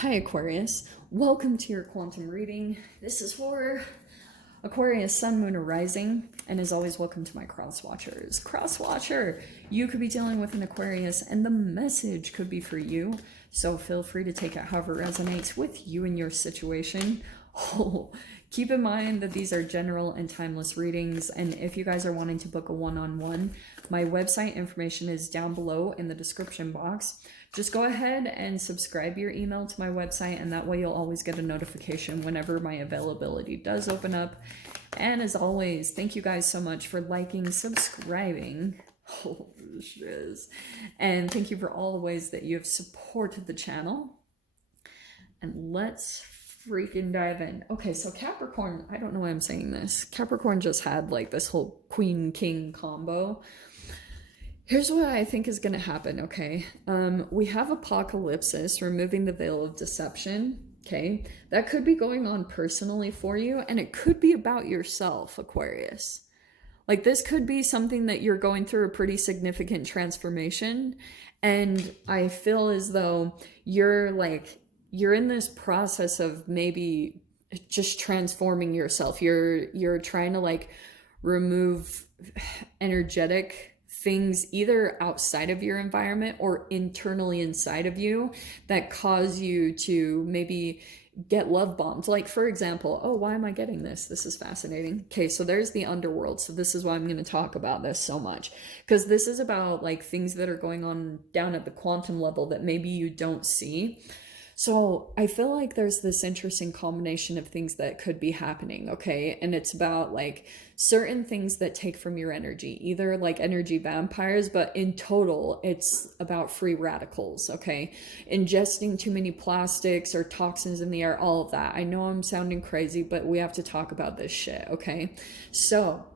Hi Aquarius, welcome to your quantum reading. This is for Aquarius, Sun, Moon, or Rising, and as always, welcome to my cross watchers. Cross watcher, you could be dealing with an Aquarius, and the message could be for you, so feel free to take it however resonates with you and your situation. Oh, keep in mind that these are general and timeless readings, and if you guys are wanting to book a one-on-one, my website information is down below in the description box. Just go ahead and subscribe your email to my website, and that way you'll always get a notification whenever my availability does open up. And as always, thank you guys so much for liking, subscribing, oh shiz, and thank you for all the ways that you have supported the channel. And let's freaking dive in. Okay, so Capricorn, I don't know why I'm saying this. Capricorn just had like this whole queen-king combo. Here's what I think is going to happen, okay? We have apocalypsis, removing the veil of deception, okay? That could be going on personally for you, and it could be about yourself, Aquarius. Like, this could be something that you're going through a pretty significant transformation, and I feel as though you're in this process of maybe just transforming yourself. You're trying to like remove energetic things either outside of your environment or internally inside of you that cause you to maybe get love bombed. Like, for example, oh, why am I getting this? This is fascinating. Okay, so there's the underworld. So this is why I'm going to talk about this so much, because this is about like things that are going on down at the quantum level that maybe you don't see. So I feel like there's this interesting combination of things that could be happening, okay? And it's about like certain things that take from your energy, either like energy vampires, but in total, it's about free radicals, okay? Ingesting too many plastics or toxins in the air, all of that. I know I'm sounding crazy, but we have to talk about this shit, okay? So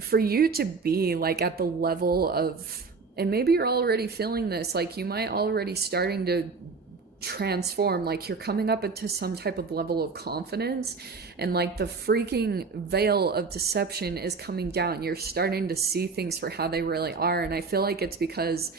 for you to be like at the level of, and maybe you're already feeling this, like you might already starting to transform, like you're coming up into some type of level of confidence, and like the freaking veil of deception is coming down. You're starting to see things for how they really are. And I feel like it's because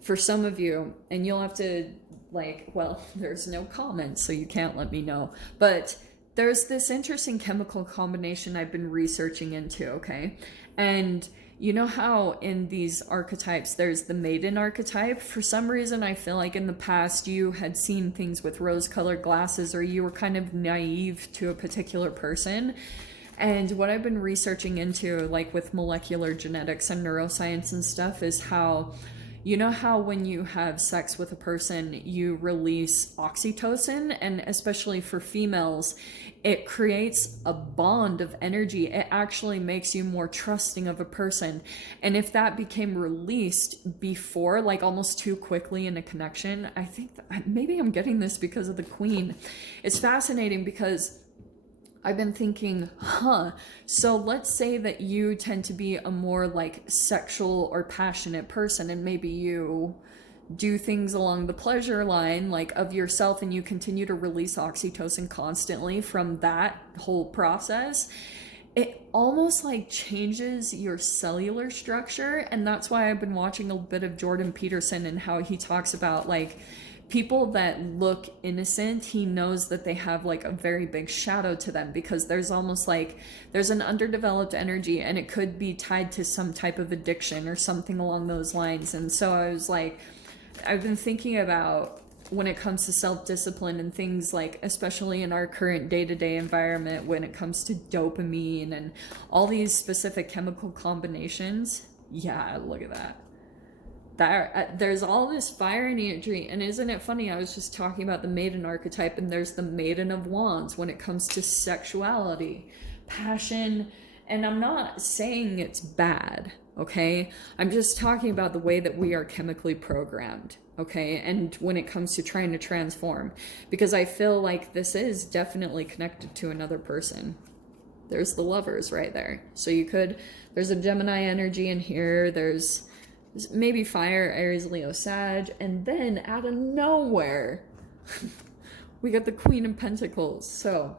for some of you, and you'll have to like, well, there's no comments, so you can't let me know, but there's this interesting chemical combination I've been researching into, okay? And you know how in these archetypes there's the maiden archetype? For some reason I feel like in the past you had seen things with rose-colored glasses, or you were kind of naive to a particular person. And what I've been researching into, like with molecular genetics and neuroscience and stuff, is how, you know how when you have sex with a person, you release oxytocin, and especially for females, it creates a bond of energy. It actually makes you more trusting of a person. And if that became released before, like almost too quickly in a connection, I think maybe I'm getting this because of the Queen. It's fascinating because I've been thinking, so let's say that you tend to be a more like sexual or passionate person, and maybe you do things along the pleasure line, like of yourself, and you continue to release oxytocin constantly from that whole process. It almost like changes your cellular structure. And that's why I've been watching a bit of Jordan Peterson and how he talks about like people that look innocent, he knows that they have like a very big shadow to them, because there's almost like there's an underdeveloped energy, and it could be tied to some type of addiction or something along those lines. And so I was like, I've been thinking about when it comes to self-discipline and things, like especially in our current day-to-day environment, when it comes to dopamine and all these specific chemical combinations. Yeah, look at that. There's all this fire energy. And isn't it funny, I was just talking about the maiden archetype, and there's the Maiden of Wands when it comes to sexuality, passion. And I'm not saying it's bad, okay? I'm just talking about the way that we are chemically programmed, okay? And when it comes to trying to transform, because I feel like this is definitely connected to another person. There's the Lovers right there. So you could, there's a Gemini energy in here, there's maybe fire, Aries, Leo, Sag, and then out of nowhere, we got the Queen of Pentacles. So,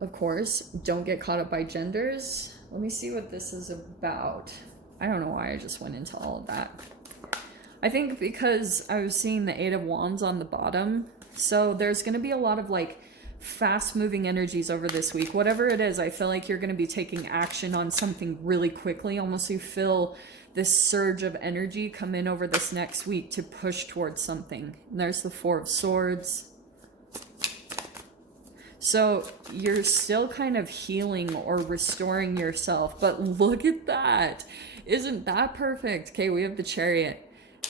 of course, don't get caught up by genders. Let me see what this is about. I don't know why I just went into all of that. I think because I was seeing the Eight of Wands on the bottom, so there's going to be a lot of like fast moving energies over this week. Whatever it is, I feel like you're going to be taking action on something really quickly. Almost you feel this surge of energy come in over this next week to push towards something. And there's the Four of Swords. So you're still kind of healing or restoring yourself, but look at that. Isn't that perfect? Okay, we have the Chariot.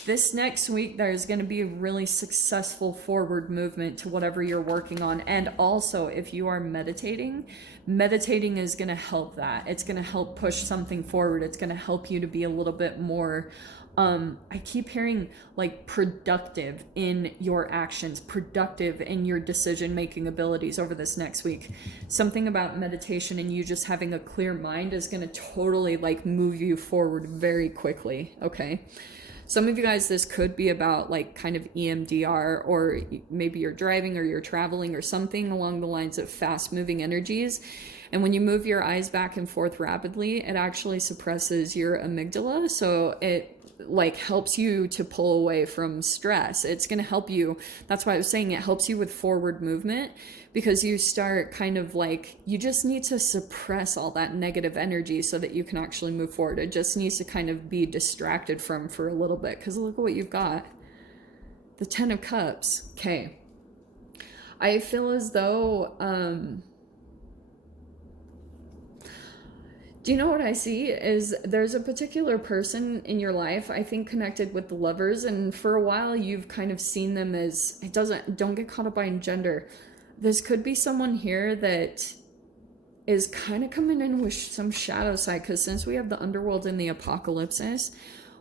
This next week, there's going to be a really successful forward movement to whatever you're working on. And also, if you are meditating is going to help that. It's going to help push something forward. It's going to help you to be a little bit more, I keep hearing like productive in your actions, productive in your decision-making abilities over this next week. Something about meditation and you just having a clear mind is going to totally like move you forward very quickly, okay? Some of you guys, this could be about like kind of EMDR, or maybe you're driving or you're traveling or something along the lines of fast moving energies. And when you move your eyes back and forth rapidly, it actually suppresses your amygdala. So it like helps you to pull away from stress. It's going to help you. That's why I was saying it helps you with forward movement, because you start kind of like, you just need to suppress all that negative energy so that you can actually move forward. It just needs to kind of be distracted from for a little bit, because look at what you've got. The Ten of Cups. Okay. I feel as though, do you know what I see is there's a particular person in your life, I think connected with the Lovers, and for a while you've kind of seen them as, don't get caught up by gender. This could be someone here that is kind of coming in with some shadow side, because since we have the underworld and the apocalypse,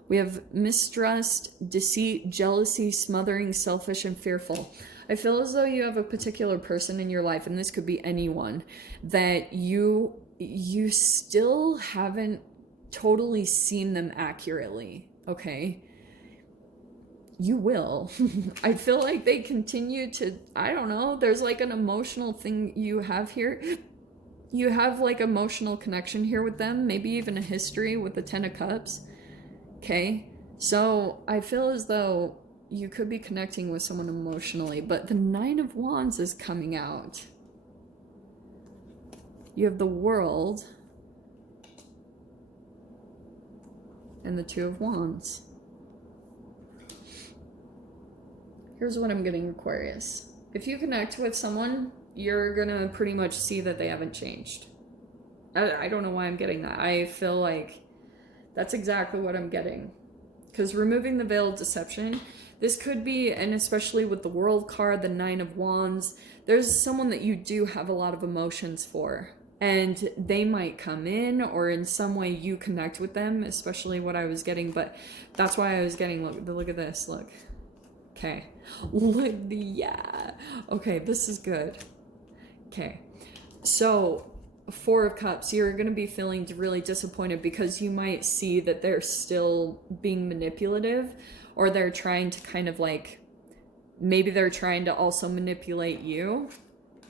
we have mistrust, deceit, jealousy, smothering, selfish, and fearful. I feel as though you have a particular person in your life, and this could be anyone, that you still haven't totally seen them accurately, okay? You will. I feel like they continue to, I don't know, there's like an emotional thing you have here. You have like emotional connection here with them, maybe even a history with the Ten of Cups, okay? So I feel as though you could be connecting with someone emotionally, but the Nine of Wands is coming out. You have the World and the Two of Wands. Here's what I'm getting, Aquarius. If you connect with someone, you're gonna pretty much see that they haven't changed. I don't know why I'm getting that. I feel like that's exactly what I'm getting. Because removing the veil of deception, this could be, and especially with the World card, the Nine of Wands, there's someone that you do have a lot of emotions for. And they might come in, or in some way you connect with them, especially what I was getting. But that's why I was getting, look at this, look. Okay. Look, yeah. Okay, this is good. Okay. So, Four of Cups, you're going to be feeling really disappointed because you might see that they're still being manipulative, or they're trying to kind of like, maybe they're trying to also manipulate you.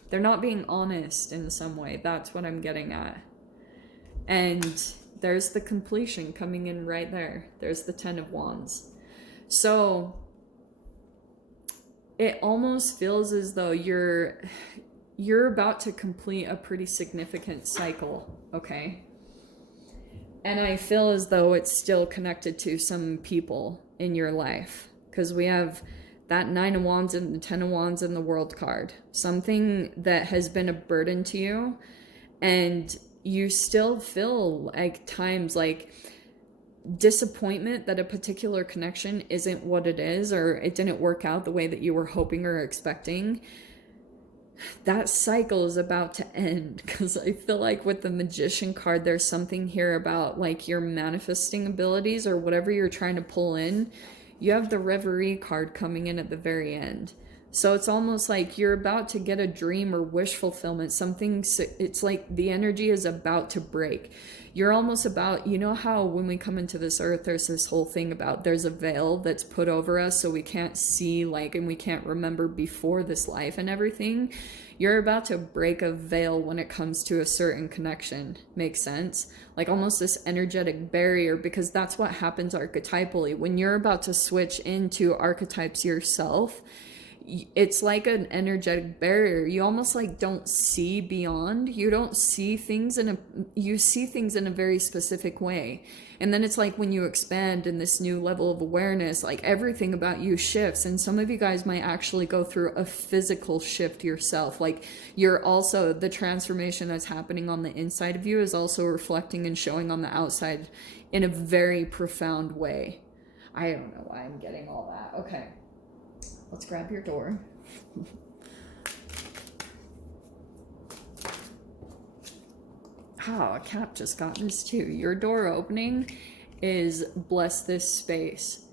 They're not being honest in some way. That's what I'm getting at. And there's the completion coming in right there. There's the Ten of Wands. So it almost feels as though you're about to complete a pretty significant cycle, okay? And I feel as though it's still connected to some people in your life, because we have that Nine of Wands and the Ten of Wands and the World card. Something that has been a burden to you, and you still feel like times like disappointment that a particular connection isn't what it is, or it didn't work out the way that you were hoping or expecting. That cycle is about to end, because I feel like with the Magician card, there's something here about like your manifesting abilities or whatever you're trying to pull in. You have the Reverie card coming in at the very end. So it's almost like you're about to get a dream or wish fulfillment. Something, it's like the energy is about to break. You're almost about, you know how when we come into this earth, there's this whole thing about there's a veil that's put over us so we can't see, like, and we can't remember before this life and everything. You're about to break a veil when it comes to a certain connection. Makes sense? Like almost this energetic barrier, because that's what happens archetypally. When you're about to switch into archetypes yourself, it's like an energetic barrier. You almost like don't see beyond. You don't see things you see things in a very specific way. And then it's like when you expand in this new level of awareness, like everything about you shifts. And some of you guys might actually go through a physical shift yourself. Like you're also, the transformation that's happening on the inside of you is also reflecting and showing on the outside in a very profound way. I don't know why I'm getting all that. Okay. Let's grab your door. Oh, a cat just got this too. Your door opening is bless this space.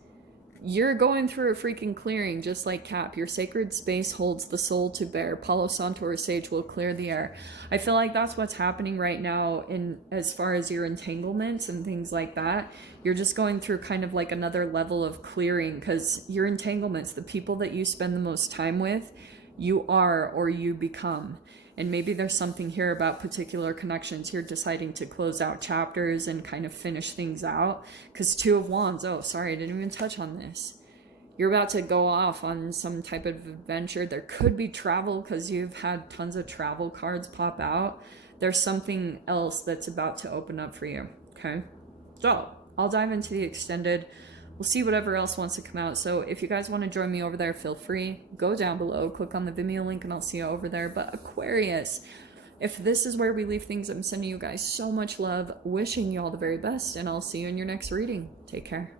You're going through a freaking clearing, just like Cap. Your sacred space holds the soul to bear. Palo Santo or Sage will clear the air. I feel like that's what's happening right now in as far as your entanglements and things like that. You're just going through kind of like another level of clearing, because your entanglements, the people that you spend the most time with, you are or you become. And maybe there's something here about particular connections. You're deciding to close out chapters and kind of finish things out. Because Two of Wands, oh, sorry, I didn't even touch on this. You're about to go off on some type of adventure. There could be travel, because you've had tons of travel cards pop out. There's something else that's about to open up for you, okay? So I'll dive into the extended. We'll see whatever else wants to come out. So if you guys want to join me over there, feel free. Go down below, click on the Vimeo link, and I'll see you over there. But Aquarius, if this is where we leave things, I'm sending you guys so much love, wishing you all the very best, and I'll see you in your next reading. Take care.